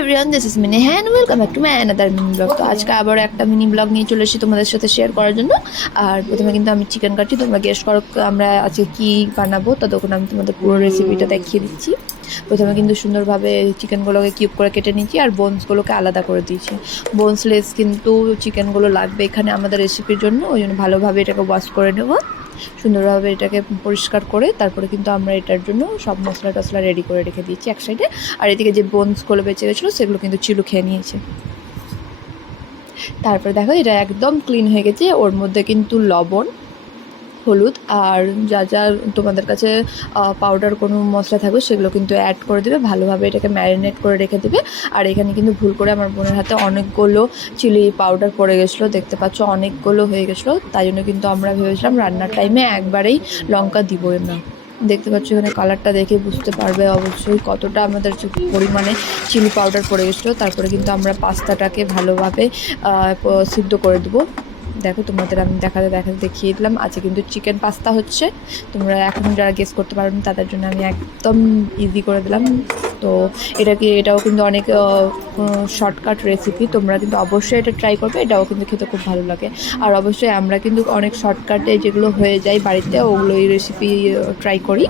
Everyone, this is mini hand welcome back to my another mini blog. তো আজকে আবার একটা মিনি ব্লগ নিয়ে চলে এসেছি তোমাদের সাথে শেয়ার করার জন্য। আর প্রথমে কিন্তু আমি চিকেন কাটি, তোমরা গেস করো আমরা আজকে কী বানাবো, ততক্ষণ আমি তোমাদের পুরো রেসিপিটা দেখিয়ে দিচ্ছি। প্রথমে কিন্তু সুন্দরভাবে চিকেনগুলোকে কিউব করে কেটে নিয়েছি আর বোনসগুলোকে আলাদা করে দিয়েছি। বোনসলেস কিন্তু চিকেনগুলো লাগবে এখানে আমাদের রেসিপির জন্য, ওই জন্য ভালোভাবে এটাকে ওয়াশ করে নেবো, সুন্দরভাবে এটাকে পরিষ্কার করে তারপরে কিন্তু আমরা এটার জন্য সব মশলা টশলা রেডি করে রেখে দিয়েছি এক সাইডে। আর এদিকে যে বোনসগুলো বেঁচে গেছিলো সেগুলো কিন্তু চিলু খেয়ে নিয়েছে। তারপরে দেখো এটা একদম ক্লিন হয়ে গেছে, ওর মধ্যে কিন্তু লবণ, হলুদ আর যা যা তোমাদের কাছে পাউডার কোনো মশলা থাকবে সেগুলো কিন্তু অ্যাড করে দেবে, ভালোভাবে এটাকে ম্যারিনেট করে রেখে দেবে। আর এখানে কিন্তু ভুল করে আমার বোনের হাতে অনেকগুলো চিলি পাউডার পড়ে গেছিলো, দেখতে পাচ্ছ অনেকগুলো হয়ে গেছিলো। তাই জন্য কিন্তু আমরা ভেবেছিলাম রান্নার টাইমে একবারেই লঙ্কা দিব না। দেখতে পাচ্ছ এখানে কালারটা দেখে বুঝতে পারবে অবশ্যই কতটা আমাদের পরিমাণে চিলি পাউডার পড়ে গেছিলো। তারপরে কিন্তু আমরা পাস্তাটাকে ভালোভাবে সিদ্ধ করে দেবো। দেখো তোমাদের আমি দেখাতে দেখিয়ে দিলাম। আজকে কিন্তু চিকেন পাস্তা হচ্ছে, তোমরা এখন যারা গেস করতে পারো তাদের জন্য আমি একদম ইজি করে দিলাম। তো এটাও কিন্তু অনেক শর্টকাট রেসিপি, তোমরা কিন্তু অবশ্যই এটা ট্রাই করবে, এটাও কিন্তু খেতে খুব ভালো লাগে। আর অবশ্যই আমরা কিন্তু অনেক শর্টকাটে যেগুলো হয়ে যায় বাড়িতে ওগুলো এই রেসিপি ট্রাই করি।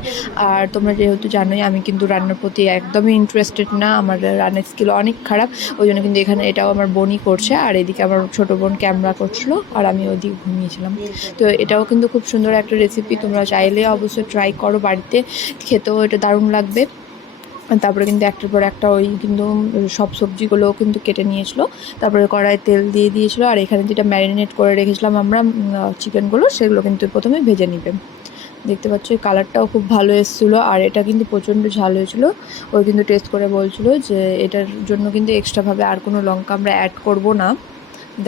আর তোমরা যেহেতু জানোই আমি কিন্তু রান্নার প্রতি একদমই ইন্টারেস্টেড না, আমার রান্নার স্কিল অনেক খারাপ, ওই জন্য কিন্তু এখানে এটাও আমার বোনই করছে। আর এদিকে আমার ছোটো বোন ক্যামেরা করছিলো আর আমি ওইদিকে ঘুমিয়েছিলাম। তো এটাও কিন্তু খুব সুন্দর একটা রেসিপি, তোমরা চাইলে অবশ্যই ট্রাই করো বাড়িতে, খেতেও এটা দারুণ লাগবে। তারপরে কিন্তু একটার পর একটা ওই কিন্তু সব সবজিগুলোও কিন্তু কেটে নিয়েছিলো, তারপরে কড়াই তেল দিয়ে দিয়েছিলো। আর এখানে যেটা ম্যারিনেট করে রেখেছিলাম আমরা চিকেনগুলো, সেগুলো কিন্তু প্রথমে ভেজে নিবে। দেখতে পাচ্ছ এই কালারটাও খুব ভালো এসেছিলো। আর এটা কিন্তু প্রচণ্ড ঝাল হয়েছিলো, ওই কিন্তু টেস্ট করে বলছিলো যে এটার জন্য কিন্তু এক্সট্রাভাবে আর কোনো লঙ্কা আমরা অ্যাড করব না।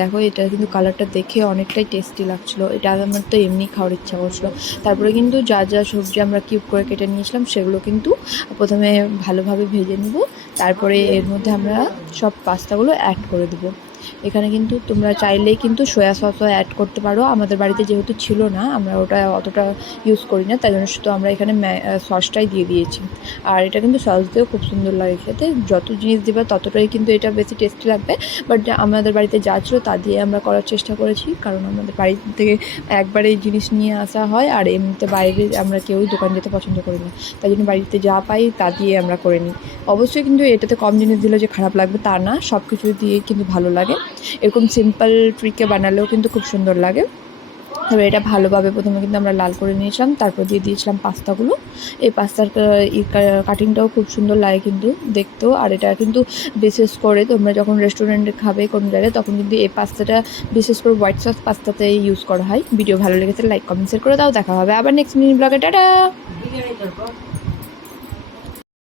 দেখো এটা কিন্তু কালারটা দেখে অনেকটাই টেস্টি লাগছিলো, এটা আমার তো এমনি খাওয়ার ইচ্ছা করছিলো। তারপরে কিন্তু যা যা সবজি আমরা কিউব করে কেটে নিয়েছিলাম সেগুলো কিন্তু প্রথমে ভালোভাবে ভেজে নেব, তারপরে এর মধ্যে আমরা সব পাস্তাগুলো অ্যাড করে দেবো। এখানে কিন্তু তোমরা চাইলেই কিন্তু সয়া সসও অ্যাড করতে পারো, আমাদের বাড়িতে যেহেতু ছিল না আমরা ওটা অতটা ইউজ করি না, তাই জন্য শুধু আমরা এখানে সসটাই দিয়ে দিয়েছি। আর এটা কিন্তু সস দিয়েও খুব সুন্দর লাগে খেতে, যত জিনিস দেবে ততটাই কিন্তু এটা বেশি টেস্টি লাগবে। বাট আমাদের বাড়িতে যা ছিল তা দিয়ে আমরা করার চেষ্টা করেছি, কারণ আমাদের বাড়ি থেকে একবারে এই জিনিস নিয়ে আসা হয় আর এমনিতে বাইরে আমরা কেউই দোকান যেতে পছন্দ করি না, তাই জন্য বাড়িতে যা পাই তা দিয়ে আমরা করে নিই। অবশ্যই কিন্তু এটাতে কম জিনিস দিলে যে খারাপ লাগবে তা না, সব কিছু দিয়ে কিন্তু ভালো লাগে। এরকম সিম্পল ট্রিকে বানালেও কিন্তু খুব সুন্দর লাগে। তবে এটা ভালোভাবে প্রথমে কিন্তু আমরা লাল করে নিয়েছিলাম, তারপর দিয়ে দিয়েছিলাম পাস্তাগুলো। এই পাস্তার কাটিংটাও খুব সুন্দর লাগে কিন্তু দেখতেও। আর এটা কিন্তু বিশেষ করে তোমরা যখন রেস্টুরেন্টে খাবে কোনো জায়গায় তখন কিন্তু এই পাস্তাটা বিশেষ করে হোয়াইট সস পাস্তাতে ইউজ করা হয়। ভিডিও ভালো লেগেছে লাইক কমেন্ট শেয়ার করে দাও, দেখা হবে আবার নেক্সট মিনি ব্লগে, টাটা।